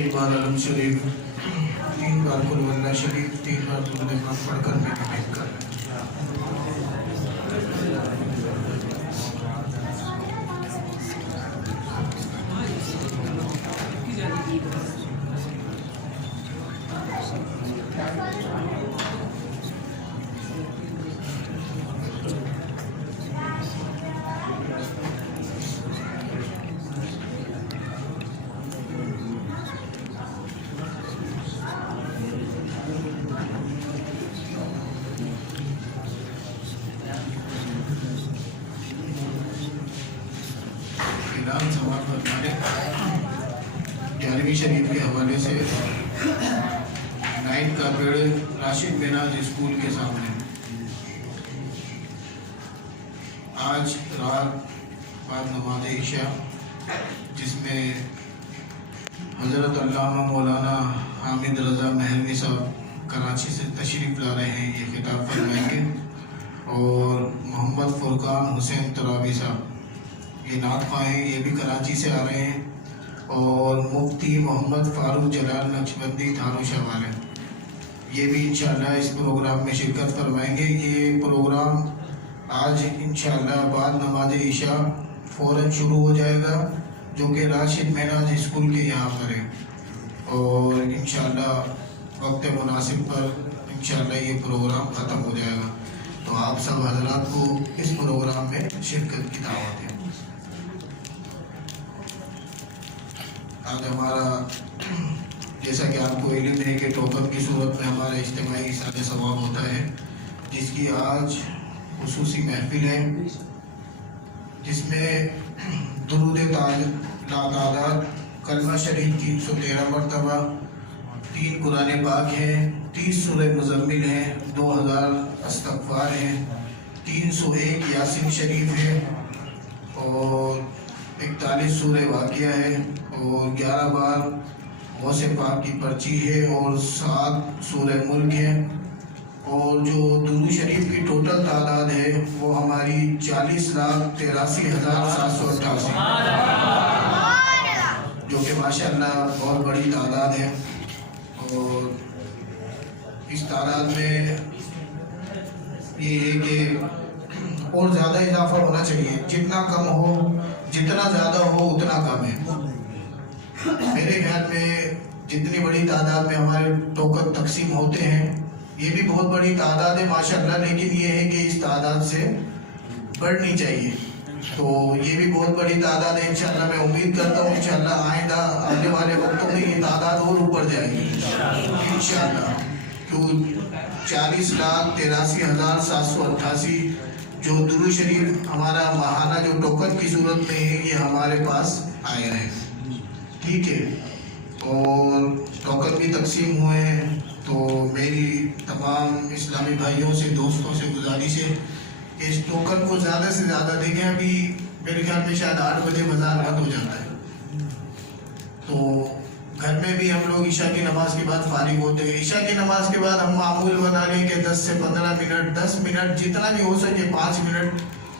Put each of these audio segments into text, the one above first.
ایک بار علم شریف، 3 بار قل هو اللہ شریف، 3 بار درود پاک پڑھ کر میری بیت کر لیں۔ اعلان سماعت فرمائیں 11ویں شریف کے حوالے سے 9 کا پیڑ راشد میناز اسکول کے سامنے آج رات بعد نماز عشاء، جس میں حضرت علامہ مولانا حامد رضا مہلوی صاحب کراچی سے تشریف لا رہے ہیں، یہ خطاب فرمائیں گے، اور محمد فرقان حسین ترابی صاحب یہ نعت خواہ ہیں، یہ بھی کراچی سے آ رہے ہیں، اور مفتی محمد فاروق جلال نقشبندی تھانوشہ والے یہ بھی انشاءاللہ اس پروگرام میں شرکت فرمائیں گے۔ یہ پروگرام آج انشاءاللہ بعد نماز عشاء فوراً شروع ہو جائے گا، جو کہ راشد میناز اسکول کے یہاں پر ہے، اور انشاءاللہ وقت مناسب پر انشاءاللہ یہ پروگرام ختم ہو جائے گا، تو آپ سب حضرات کو اس پروگرام میں شرکت کی دعوت ہے۔ آج ہمارا جیسا کہ آپ کو علم ہے کہ ٹوکن کی صورت میں ہمارا اجتماعی احسان ثواب ہوتا ہے، جس کی آج خصوصی محفل ہے، جس میں درود تعداد کلمہ شریف 313 مرتبہ، 3 قرآن پاک ہیں، 30 سورہ مزمل ہیں، 2000 استغفار ہیں، 301 یاسین شریف ہے، اور 41 سورہ واقعہ ہے، اور 11 بار غوث پاک کی پرچی ہے، اور 7 سورہ ملک ہے، اور جو درود شریف کی ٹوٹل تعداد ہے وہ ہماری 40,83,788 جو کہ ماشاءاللہ بہت بڑی تعداد ہے، اور اس تعداد میں یہ ہے کہ اور زیادہ اضافہ ہونا چاہیے، جتنا کم ہو، جتنا زیادہ ہو اتنا کم ہے۔ میرے خیال میں جتنی بڑی تعداد میں ہمارے ٹوکن تقسیم ہوتے ہیں یہ بھی بہت بڑی تعداد ہے ماشاءاللہ، لیکن یہ ہے کہ اس تعداد سے بڑھنی چاہیے، تو یہ بھی بہت بڑی تعداد ہے۔ انشاءاللہ میں امید کرتا ہوں انشاءاللہ آئندہ آنے والے وقتوں میں یہ تعداد اور اوپر جائے گی انشاءاللہ، تو 40,83,788 جو درود شریف ہمارا ماہانہ جو ٹوکن کی صورت میں ہے یہ ہمارے پاس آئے ہیں، ٹھیک ہے، اور ٹوکن بھی تقسیم ہوئے ہیں، تو میری تمام اسلامی بھائیوں سے، دوستوں سے گزارش ہے کہ اس ٹوکن کو زیادہ سے زیادہ دیکھیں۔ ابھی میرے خیال میں شاید 8 بجے بازار بند ہو جاتا ہے، تو گھر میں بھی ہم لوگ عشاء کی نماز کے بعد فارغ ہوتے ہیں، عشاء کی نماز کے بعد ہم معمول بنا لیں کہ 10 سے 15 منٹ، 10 منٹ جتنا بھی ہو سکے، 5 منٹ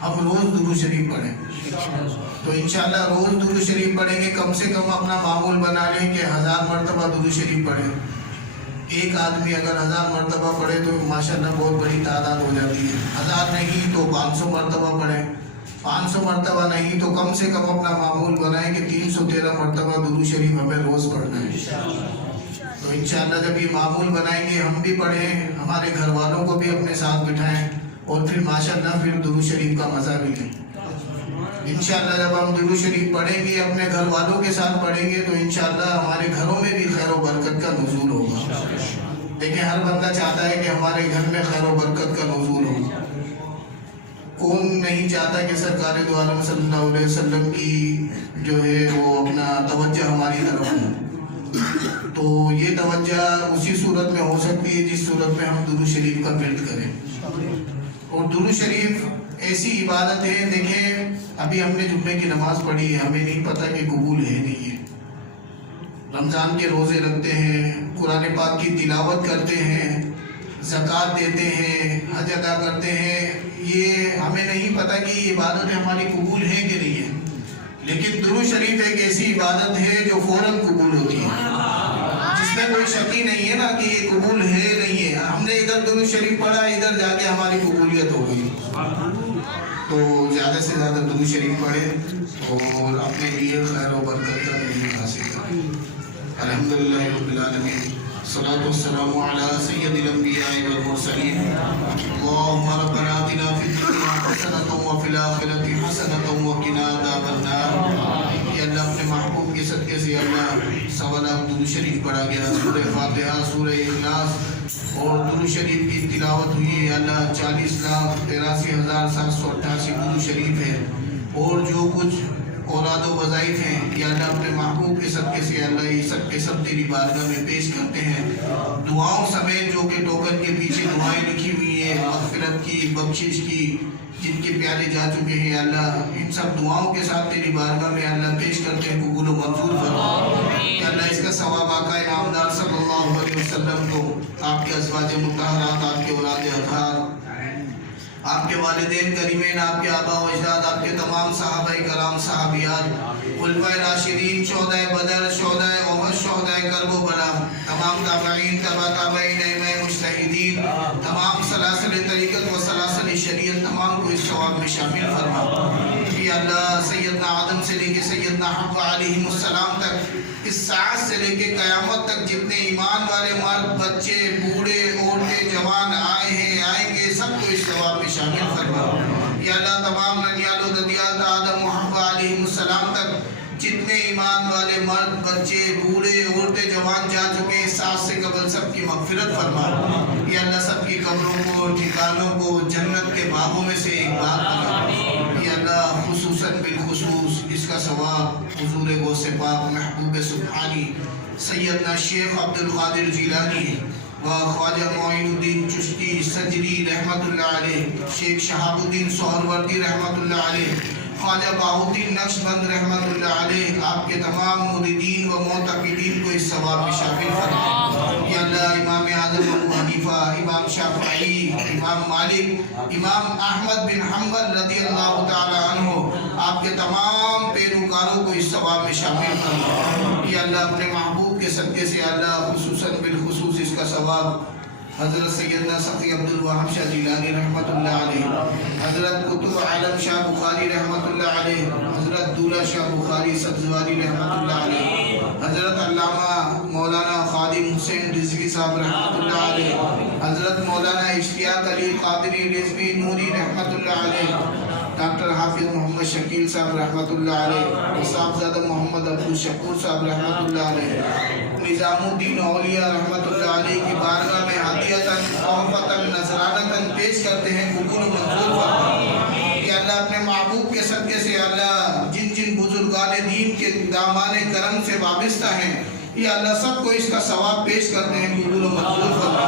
ہم روز درود شریف پڑھیں، تو انشاءاللہ روز درود شریف پڑھیں گے، کم سے کم اپنا معمول بنا لیں کہ 1000 مرتبہ درود شریف پڑھیں۔ ایک آدمی اگر 1000 مرتبہ پڑھے تو ماشاءاللہ بہت بڑی تعداد ہو جاتی ہے، 1000 نہیں تو 500 مرتبہ پڑھیں، 500 مرتبہ نہیں تو کم سے کم اپنا معمول بنائیں کہ 313 مرتبہ درود شریف ہمیں روز پڑھنا ہے، تو انشاءاللہ جب یہ معمول بنائیں گے ہم بھی پڑھیں، ہمارے گھر والوں کو بھی اپنے ساتھ بٹھائیں، اور پھر ماشاءاللہ پھر درود شریف کا مزہ بھی لیں۔ انشاءاللہ جب ہم درود شریف پڑھیں گے، اپنے گھر والوں کے ساتھ پڑھیں گے، تو انشاءاللہ ہمارے گھروں میں بھی خیر و برکت کا نزول ہوگا۔ دیکھیں ہر بندہ چاہتا ہے کہ ہمارے گھر میں خیر و برکت کا نزول ہو، کون نہیں چاہتا کہ سرکار دو عالم صلی اللہ علیہ وسلم کی جو ہے وہ اپنا توجہ ہماری طرف ہو، تو یہ توجہ اسی صورت میں ہو سکتی ہے جس صورت میں ہم درود شریف کا ورد کریں، اور درود شریف ایسی عبادت ہے، دیکھیں ابھی ہم نے جمعے کی نماز پڑھی ہے، ہمیں نہیں پتہ کہ قبول ہے نہیں ہے، رمضان کے روزے رکھتے ہیں، قرآن پاک کی تلاوت کرتے ہیں، زکوٰۃ دیتے ہیں، حج ادا کرتے ہیں، یہ ہمیں نہیں پتہ کہ یہ عبادت ہماری قبول ہے کہ نہیں ہے، لیکن درود شریف ایک ایسی عبادت ہے جو فوراً قبول ہوتی ہے، جس میں کوئی شک ہی نہیں ہے نا کہ یہ قبول ہے نہیں ہے. ہم نے ادھر درود شریف پڑھا، ادھر جا کے ہماری قبولیت ہو گئی. تو زیادہ سے زیادہ درود شریف پڑھیں اور اپنے لیے خیر و برکت کا دین حاصل کریں. الحمدللہ رب العالمین، الصلاۃ والسلام علی سید الانبیاء والمرسلین. اللهم ربنا آتنا فی الدنیا حسنۃ وفی الآخرۃ حسنۃ وقنا عذاب النار. یا اللہ اپنے محبوب کے صدقے سے اللہ سوا لاکھ درود شریف پڑھا گیا، سورہ فاتحہ، سورہ اخلاص اور درود شریف کی تلاوت ہوئی ہے. اللہ 40,83,788 درود شریف ہے. اور جو کچھ اولاد و وظائف ہیں یا اللہ اپنے محبوب کے صدقے سے اللہ یہ سب کے سب تیری بارگاہ میں پیش کرتے ہیں. دعاؤں سمیت جو کہ ٹوکن کے پیچھے دعائیں لکھی ہوئی ہیں، مغفرت کی، بخشش کی، جن کے پیارے جا چکے ہیں اللہ ان سب دعاؤں کے ساتھ تیری بارگاہ میں اللہ پیش کرتے ہیں. قبول و منظور فرما کہ اللہ اس کا ثواب آقا نامدار صلی اللہ علیہ وسلم کو، آپ کے ازواج مطہرات، آپ کے اولاد اطہار، آپ کے والدین کریمین، آپ کے آبا و اجداد، آپ کے تمام صحابہ کرام، صحابیات، خلفائے راشدین، شہدائے بدر، شہدائے احد، شہدائے کرب و بلا، تمام تابعین، تبع تابعین، ائمہ مجتہدین، تمام سلاسل طریقت و سلاسل شریعت، تمام کو اس ثواب میں شامل فرما. یا اللہ سیدنا آدم سے لے کے سیدنا حوا علیہ السلام تک، اس ساعت سے لے کے قیامت تک جتنے ایمان والے مرد، بچے، بوڑھے، عورتیں، جوان آئے ہیں، آئیں گے، سب کو اس ثواب میں شامل فرما. یا اللہ تمام ننیال و ددیال آدم و حوا علیہ السلام تک جتنے ایمان والے مرد، بچے، بوڑھے، عورتیں، جوان جا چکے ہیں، ساتھ سے قبل سب کی مغفرت فرما. یا اللہ سب کی قبروں کو، ٹھکانوں کو جنت کے باغوں میں سے ایک باغ بنا. یا اللہ خصوصاً بالخصوص اس کا ثواب حضور غوث پاک محبوب سبحانی سیدنا شیخ عبد القادر جیلانی و خواجہ معین الدین چشتی سجری رحمت اللہ علیہ، شیخ شہاب الدین سہروردی رحمت اللہ علیہ، خواجہ بہاؤالدین نقشبند رحمت اللہ علیہ، آپ کے تمام مریدین و معتقدین کو اس ثواب میں شامل فرما. یا اللہ امام اعظم ابو حنیفہ، امام شافعی، امام مالک، امام احمد بن حنبل رضی اللہ تعالی عنہ، آپ کے تمام پیروکاروں کو اس ثواب میں شامل فرما. یا اللہ اپنے محبوب کے صدقے سے اللہ خصوصاً بالخصوص اس کا ثواب حضرت سیدنا سقی عبد الوہاب شاہ جیلانی رحمت اللہ علیہ، حضرت قطب عالم شاہ بخاری رحمت اللہ علیہ، حضرت دولہ شاہ بخاری سبزواری رحمت اللہ علیہ، حضرت علامہ مولانا خادم حسین رضوی صاحب رحمت اللہ علیہ، حضرت مولانا اشتیاق علی قادری رضوی نوری رحمت اللہ علیہ، ڈاکٹر حافظ محمد شکیل صاحب رحمت اللہ علیہ، صاحبزادہ محمد عبد الشکور صاحب رحمت اللہ علیہ، نظام الدین اولیاء رحمت اللہ علیہ کی بارگاہ میں عطیتاً، تحفتاً، نذرانتاً پیش کرتے ہیں. قبول و منظور فرما. یا اللہ اپنے محبوب کے صدقے سے اللہ جن جن بزرگان دین کے دامان کرم سے وابستہ ہیں، یا اللہ سب کو اس کا ثواب پیش کرتے ہیں. قبول و منظور فرما.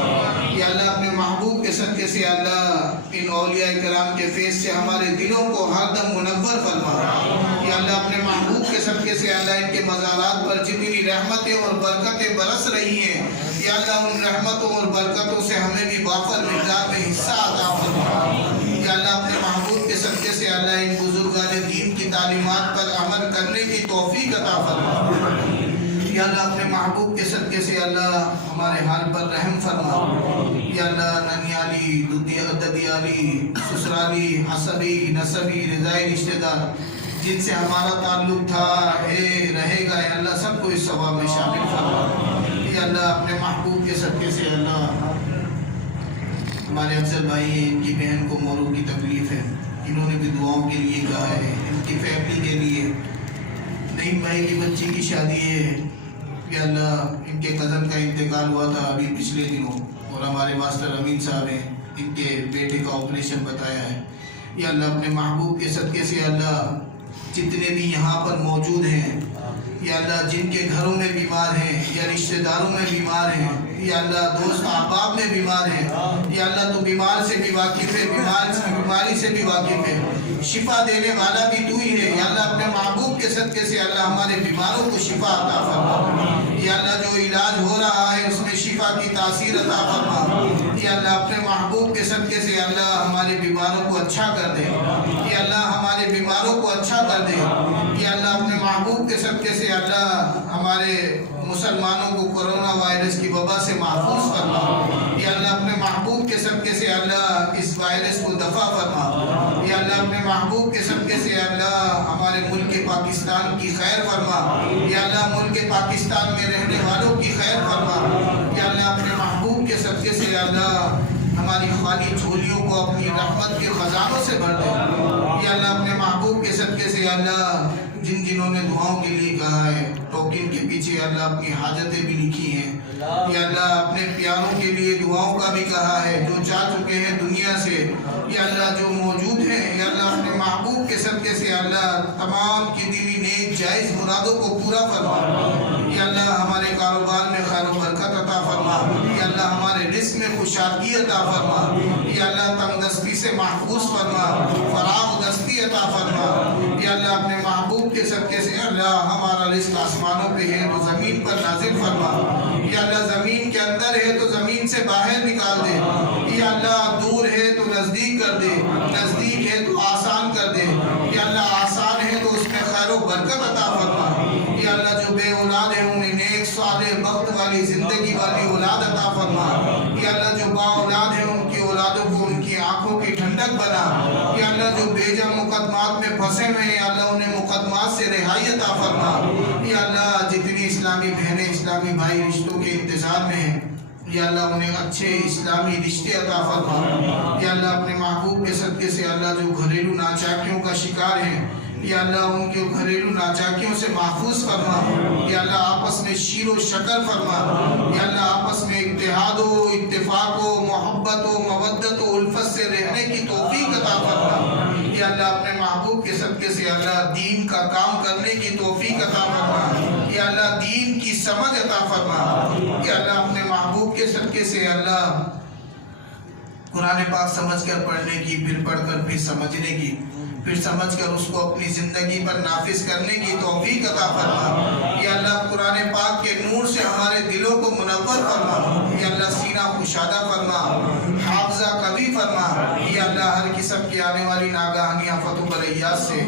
یا اللہ اپنے محبوب کے صدقے سے اللہ ان اولیاء کرام کے فیض سے ہمارے دلوں کو ہر دم منور فرما. یا اللہ اپنے محبوب کے صدقے سے اللہ ان کے مزارات پر جتنی رحمتیں اور برکتیں برس رہی ہیں، یا اللہ ان رحمتوں اور برکتوں سے ہمیں بھی وافر مقدار میں حصہ عطا فرما. یا اللہ اپنے محبوب کے صدقے سے اللہ ان بزرگان دین کی تعلیمات پر عمل کرنے کی توفیق عطا فرما. یا اللہ اپنے محبوب کے صدقے سے اللہ ہمارے حال پر رحم فرما. یا اللہ ننیالی، ددیالی، سسرالی، حسبی، نسبی، رضائی رشتہ دار جن سے ہمارا تعلق تھا، ہے، رہے گا، یا اللہ سب کو اس ثواب میں شامل فرما. یا اللہ اپنے محبوب کے صدقے سے اللہ ہمارے افضل بھائی ہیں، ان کی بہن کو موروں کی تکلیف ہے، انہوں نے بھی دعاؤں کے لیے کہا ہے، ان کی فیملی کے لیے. نعیم بھائی کی بچی کی شادی ہے، یا اللہ ان کے کزن کا انتقال ہوا تھا ابھی پچھلے دنوں، اور ہمارے ماسٹر امین صاحب ہیں، ان کے بیٹے کا آپریشن بتایا ہے. یا اللہ اپنے محبوب کے صدقے سے اللہ جتنے بھی یہاں پر موجود ہیں، یا اللہ جن کے گھروں میں بیمار ہیں یا رشتہ داروں میں بیمار ہیں، یا اللہ دوست احباب میں بیمار ہیں، یا اللہ تو بیمار سے بھی واقف ہے، بیماری سے بھی واقف ہے، شفا دینے والا بھی تو ہی ہے. یا اللہ اپنے محبوب کے صدقے سے اللہ ہمارے بیماروں کو شفا عطا فرما. یا اللہ جو علاج ہو رہا ہے اس میں شفا کی تاثیر عطا فرما. یا اللہ اپنے محبوب کے صدقے سے اللہ ہمارے بیماروں کو اچھا کر دے، یا اللہ ہمارے بیماروں کو اچھا کر دے، یا اللہ اپنے محبوب کے صدقے سے اللہ ہمارے مسلمانوں کو کورونا وائرس کی وبا سے محفوظ فرما، یا اللہ اپنے محبوب کے صدقے سے اللہ اس وائرس کو دفع فرما، یا اللہ اپنے محبوب کے صدقے سے اللہ ہمارے ملک پاکستان کی خیر فرما، یا اللہ ملک پاکستان میں رہنے والوں کی خیر فرما، یا اللہ اپنے محبوب کے صدقے سے اللہ ہماری خالی جھولیوں کو اپنی رحمت کے خزانوں سے بھر دے، یا اللہ اپنے محبوب کے صدقے سے اللہ جنہوں نے دعاؤں کے لیے کہا ہے ٹوکن کے پیچھے اللہ اپنی حاجتیں بھی لکھی ہیں، یا اللہ اپنے پیاروں کے لیے دعاؤں کا بھی کہا ہے جو جا چکے ہیں دنیا سے، یا اللہ جو موجود ہیں، یا اللہ اپنے محبوب کے صدقے سے اللہ تمام کی دلی نیک جائز مرادوں کو پورا فرما، یا اللہ ہمارے کاروبار میں خیر و برکت عطا فرما، یا اللہ ہمارے رزق میں خوشحالی عطا فرما، یا اللہ تنگ دستی سے محفوظ فرما، فراغ دستی عطا فرما، یا اللہ اپنے محبوب کے صدقے سے اللہ ہمارا رزق آسمانوں پہ ہے تو زمین پر نازل فرما، یا اللہ زمین کے اندر ہے تو زمین سے باہر نکال دے، یا اللہ دور ہے تو نزدیک کر دے، نزدیک ہے تو آسان کر دے، یا اللہ آسان ہے تو اس میں خیر و برکت عطا فرما، یا اللہ جو بے اولاد ہیں انہیں نیک صالح بخت والی زندگی والی اولاد عطا فرما، یا اللہ جو با اولاد ہیں ان کی اولادوں کو ان کی آنکھوں کی ٹھنڈک بنا، یا اللہ جو بے جا مقدمات میں پھنسے ہوئے ہیں یا اللہ انہیں مقدمات سے رہائی عطا فرما، یا اللہ جتنی اسلامی بہنیں اسلامی بھائی رشتوں کے انتظار میں ہیں یا اللہ انہیں اچھے اسلامی رشتے عطا فرما، یا اللہ اپنے محبوب کے صدقے سے اللہ جو گھریلو ناچاکیوں کا شکار ہیں یا اللہ ان کے گھریلو ناچاکیوں سے محفوظ فرما، یا اللہ آپس میں شیر و شکر فرما، یا اللہ آپس میں اتحاد و اتفاق و محبت و مودت و الفت سے رہنے کی توفیق عطا فرما، یا اللہ اپنے محبوب کے صدقے سے اللہ دین کا کام کرنے کی توفیق عطا فرما، یا اللہ دین کی سمجھ عطا فرما، یا اللہ اپنے محبوب کے صدقے سے اللہ قرآن پاک سمجھ کر پڑھنے کی، پھر پڑھ کر پھر سمجھنے کی، پھر سمجھ کر اس کو اپنی زندگی پر نافذ کرنے کی توفیق عطا فرما، یا اللہ قرآن پاک کے نور سے ہمارے دلوں کو منور فرما، یا اللہ سینہ کشادہ فرما، حافظہ قوی فرما، یا اللہ ہر قسم کی آنے والی ناگہانی آفت و بلیات سے،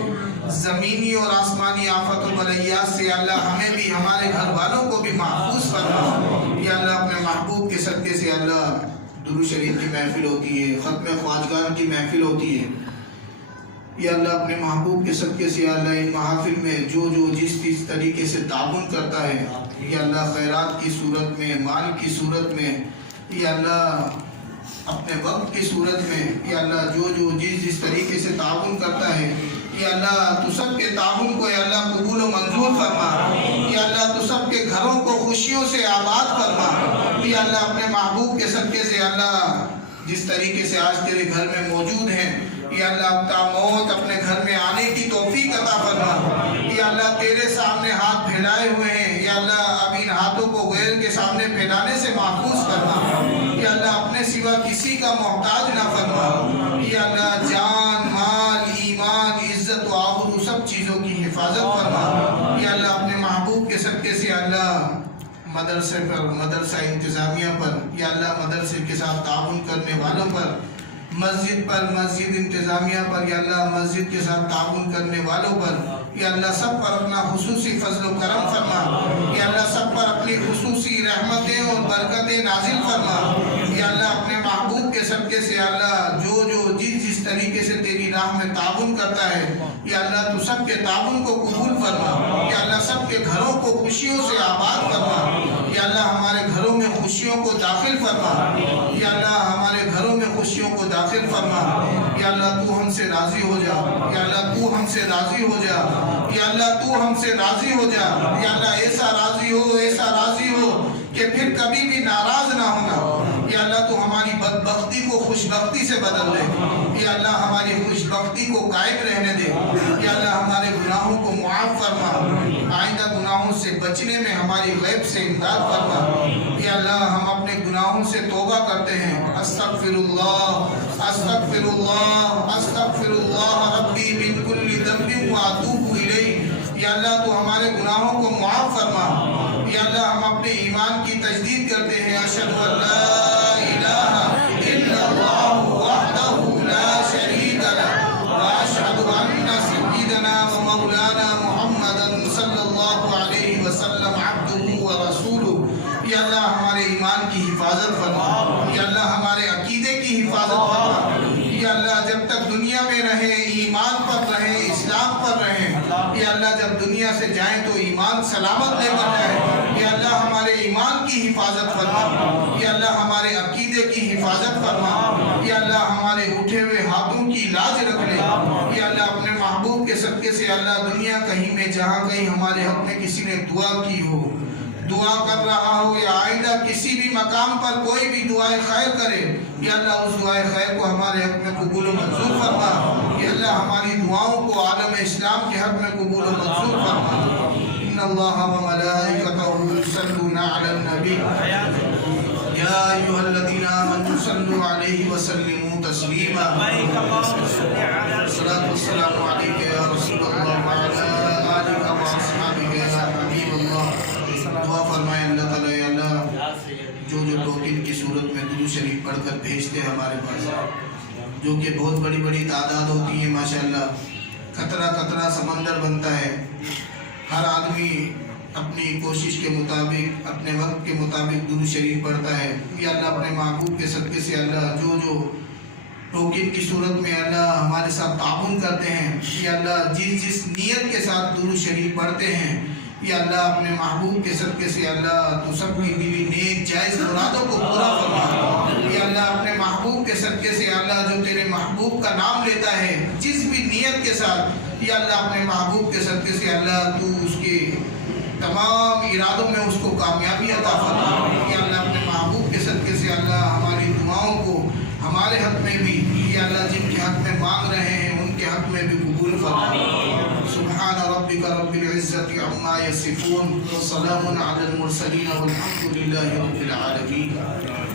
زمینی اور آسمانی آفت و بلیات سے اللہ ہمیں بھی ہمارے گھر والوں کو بھی محفوظ فرما، یا اللہ اپنے محبوب کے صدقے سے اللہ درود شریف کی محفل ہوتی ہے، ختم خواجگان کی محفل ہوتی ہے، یا اللہ اپنے محبوب کے صدقے سے اللہ ان محافل میں جو جس طریقے سے تعاون کرتا ہے یا اللہ خیرات کی صورت میں، مال کی صورت میں، یا اللہ اپنے وقت کی صورت میں، یا اللہ جو جس طریقے سے تعاون کرتا ہے یا اللہ تو سب کے تعاون کو یا اللہ قبول و منظور فرما، یا اللہ تو سب کے گھروں کو خوشیوں سے آباد فرما، یا اللہ اپنے محبوب کے صدقے سے اللہ جس طریقے سے آج تیرے گھر میں موجود ہیں یا اللہ اب تا موت اپنے گھر میں آنے کی توفیق عطا فرما، یا اللہ تیرے سامنے ہاتھ پھیلائے ہوئے ہیں یا اللہ اب ان ہاتھوں کو غیر کے سامنے پھیلانے سے محفوظ کرنا، یا اللہ اپنے سوا کسی کا محتاج نہ فرما، یا اللہ جان مال ایمان عزت و آبرو سب چیزوں کی حفاظت فرما، یا اللہ اپنے محبوب کے صدقے سے اللہ مدرسے پر، مدرسہ انتظامیہ پر یا اللہ مدرسے کے ساتھ تعاون کرنے والوں پر، مسجد پر، مسجد انتظامیہ پر یا اللہ مسجد کے ساتھ تعاون کرنے والوں پر یا اللہ سب پر اپنا خصوصی فضل و کرم فرما، یا اللہ سب پر اپنی خصوصی رحمتیں اور برکتیں نازل فرما، یا اللہ اپنے محبوب کے صدقے سے اللہ جو جس طریقے سے تیری راہ میں تعاون کرتا ہے یا اللہ تو سب کے تعاون کو قبول فرما، یا اللہ سب کے گھروں کو خوشیوں سے آباد فرما، یا اللہ ہمارے گھروں میں خوشیوں کو داخل فرما، یا اللہ ہمارے گھروں میں خوشیوں کو داخل فرما، یا اللہ تو ہم سے راضی ہو جا، یا اللہ تو ہم سے راضی ہو جا، یا اللہ تو ہم سے راضی ہو جا، یا اللہ ایسا راضی ہو کہ پھر کبھی بھی ناراض نہ ہونا، یا اللہ تو ہماری بدبختی کو خوشبختی سے بدل دے، یا اللہ ہماری خوشبختی کو قائم رہنے دے، یا اللہ ہمارے گناہوں کو معاف فرما، آئندہ گناہوں سے بچنے میں ہماری غیب سے امداد فرما، یا اللہ ہم اپنے گناہوں سے توبہ کرتے ہیں، استغفر اللہ استغفر اللہ استغفر اللہ ربی من کل ذنب واتوب الیہ، یا اللہ تو ہمارے گناہوں کو معاف فرما، یا اللہ ہم اپنے ایمان کی تجدید کرتے ہیں، اشہد ان لا الہ دنیا میں رہیں، ایمان پر رہیں، اسلام پر رہیں۔ یا اللہ جب دنیا سے جائیں تو ایمان سلامت لے کر جائیں۔ یا اللہ ہمارے ایمان کی حفاظت فرما، یا اللہ ہمارے عقیدے کی حفاظت فرما، یا اللہ ہمارے اٹھے ہوئے ہاتھوں کی لاج رکھ لے۔ یا اللہ اپنے محبوب کے صدقے سے اللہ دنیا کہیں میں جہاں کہیں ہمارے حق میں کسی نے دعا کی ہو، دعا کر رہا ہو، یا آئندہ کسی بھی مقام پر کوئی بھی دعائے خیر کرے، یا اللہ اس دعائے خیر کو ہمارے حق میں قبول و منظور فرما۔ یا اللہ ہماری دعاؤں کو عالم اسلام کے حق میں قبول و منظور فرما۔ ان اللہ و ملائکتہ یصلون علی النبی یا ایھا الذین آمنوا صلوا علیہ وسلموا تسلیما۔ الصلاۃ والسلام علیک یا رسول اللہ وعلی آلک واصحابک یا حبیب اللہ۔ دعا فرمائے اللہ تعالیٰ، یا اللہ جو ٹوکن کی صورت میں درود شریف پڑھ کر بھیجتے ہیں ہمارے پاس، جو کہ بہت بڑی بڑی تعداد ہوتی ہے ماشاءاللہ، قطرہ قطرہ سمندر بنتا ہے۔ ہر آدمی اپنی کوشش کے مطابق، اپنے وقت کے مطابق درود شریف پڑھتا ہے۔ یا اللہ اپنے محبوب کے صدقے سے اللہ جو ٹوکن کی صورت میں اللہ ہمارے ساتھ تعاون کرتے ہیں، یا اللہ جس نیت کے ساتھ درود شریف پڑھتے ہیں، یا اللہ اپنے محبوب کے صدقے سے اللہ تو سب کی دلی نیک جائز مرادوں کو پورا فرما۔ یا اللہ اپنے محبوب کے صدقے سے اللہ جو تیرے محبوب کا نام لیتا ہے جس بھی نیت کے ساتھ، یا اللہ اپنے محبوب کے صدقے سے اللہ تو اس کے تمام ارادوں میں اس کو کامیابی عطا فرما۔ یا اللہ اپنے محبوب کے صدقے سے اللہ ہماری دعاؤں کو ہمارے حق میں بھی، یا اللہ جن کے حق میں مانگ رہے ہیں ان کے حق میں بھی قبول فرما۔ سبحان ربک رب العزت عما یصفون وسلام علی المرسلین والحمد للہ رب العالمین۔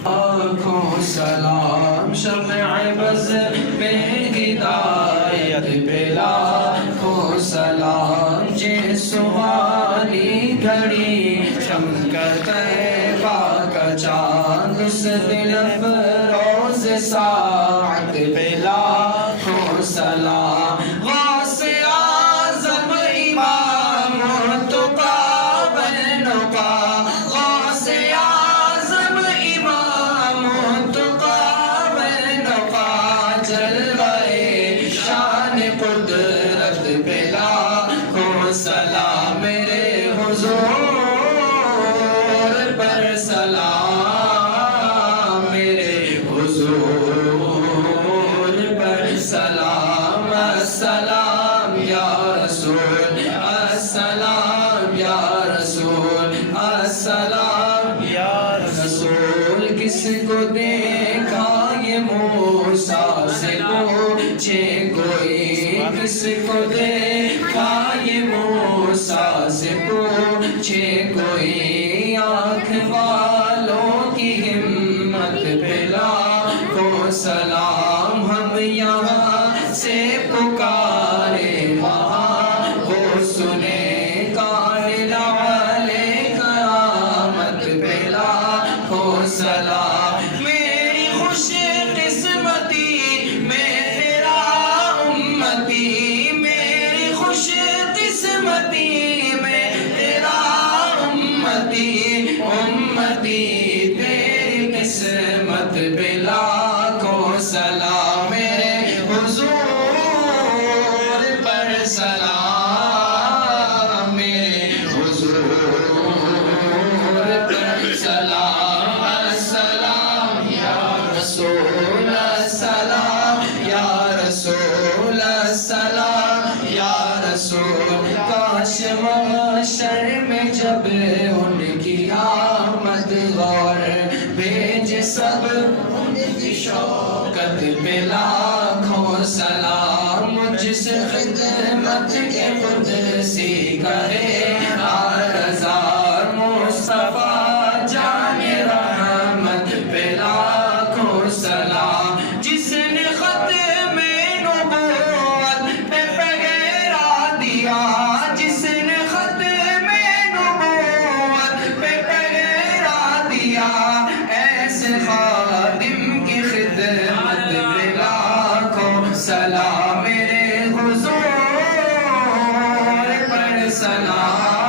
آنکھوں سلام شمع بز پہ ہدایت پہ، لاکھوں سلام جس والی گھڑی چمکر طیبہ کا چاند اس دل افروز ساعت پہ، لاکھوں سلام غوث اعظم امام مرتقیٰ بینقا، غوث اعظم امام مرتقیٰ بینقا، جلوہ شان قدرت پہ لاکھوں سلام، میرے حضور پر سلام، میرے حضور پر سلام، السلام یا رسول، السلام یا رسول، السلام یا رسول۔ کس کو دیکھا یہ موسیٰ سے پوچھے کوئی، کس کو دیکھا یہ موسیٰ سے پوچھے کوئی، آنکھ والوں کی ہمت پہ لاکھوں سلام، ہم یہاں سے پکارے وہاں وہ سنے، کان لعلے قیامت پہ لاکھوں سلام، میری خوش قسمتی میں تیرا امتی، میری خوش قسمتی میں تیرا امتی، امتی تیری قسمت پہ لاکھوں سلام، میرے حضور پر سلام، میرے حضور پر سلام، السلام یا رسول، السلام یا رسول، السلام یا رسول۔ کاش محشر میں جب ان کی آمد غور بھیج سب ان کی شوکت پہ لاکھوں سلام، مجھ سے خدمت کے قدسی کرے آرزار، مصطفیٰ جان رحمت پہ لاکھوں سلام، جس نے ختم نبوت پہ پہرا دیا، جس نے ختم نبوت پہ پہرا دیا، ایسے خادم کی خدمت پہ لاکھوں سلام، میرے حضور پر سلام۔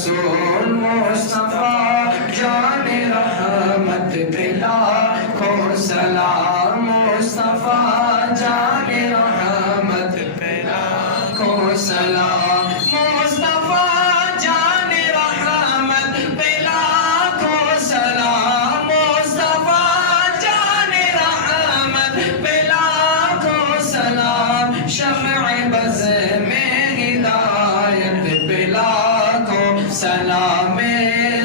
رسول مصطفیٰ جان رحمت پہ لاکھوں سلام مصطفیٰ جان رحمت پہ لاکھوں سلام مصطفیٰ جان رحمت پہ لاکھوں سلام مصطفیٰ جان رحمت پہ لاکھوں سلام شمع بز میں ہدایت پہ لاکھوں سلام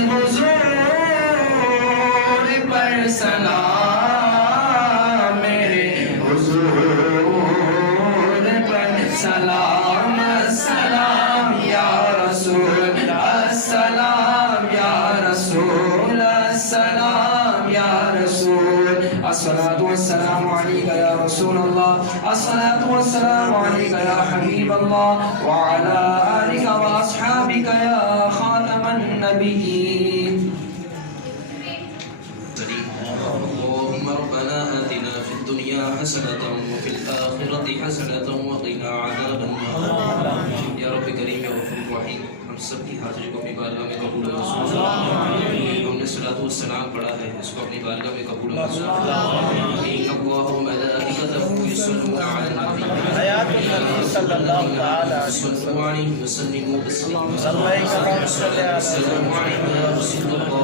حضور پر سلام میرے حضور پر سلام السلام یا رسول السلام یا رسول السلام یا رسول الصلاة والسلام عليك يا رسول الله الصلاة والسلام عليك يا حبيب الله وعلى آلك وأصحابك يا خاتم النبيين اللهم ربنا آتنا في الدنيا حسنة وفي الآخرة حسنة وقنا عذاب النار یا رب کریم یا غفور رحیم ہم سب کی حاضری کو اپنی بارگاہ میں قبول و منظور فرما۔ ہم نے صلاۃ والسلام پڑھا ہے، اس کو اپنی بارگاہ میں قبول و منظور فرما۔ ان اللہ وملائکتہ یصلون علی النبی حیات النبی صلی اللہ تعالی صلوا علیہ وسلموا تسلیما۔ اللہم صل علی السلام علیکم یا رسول اللہ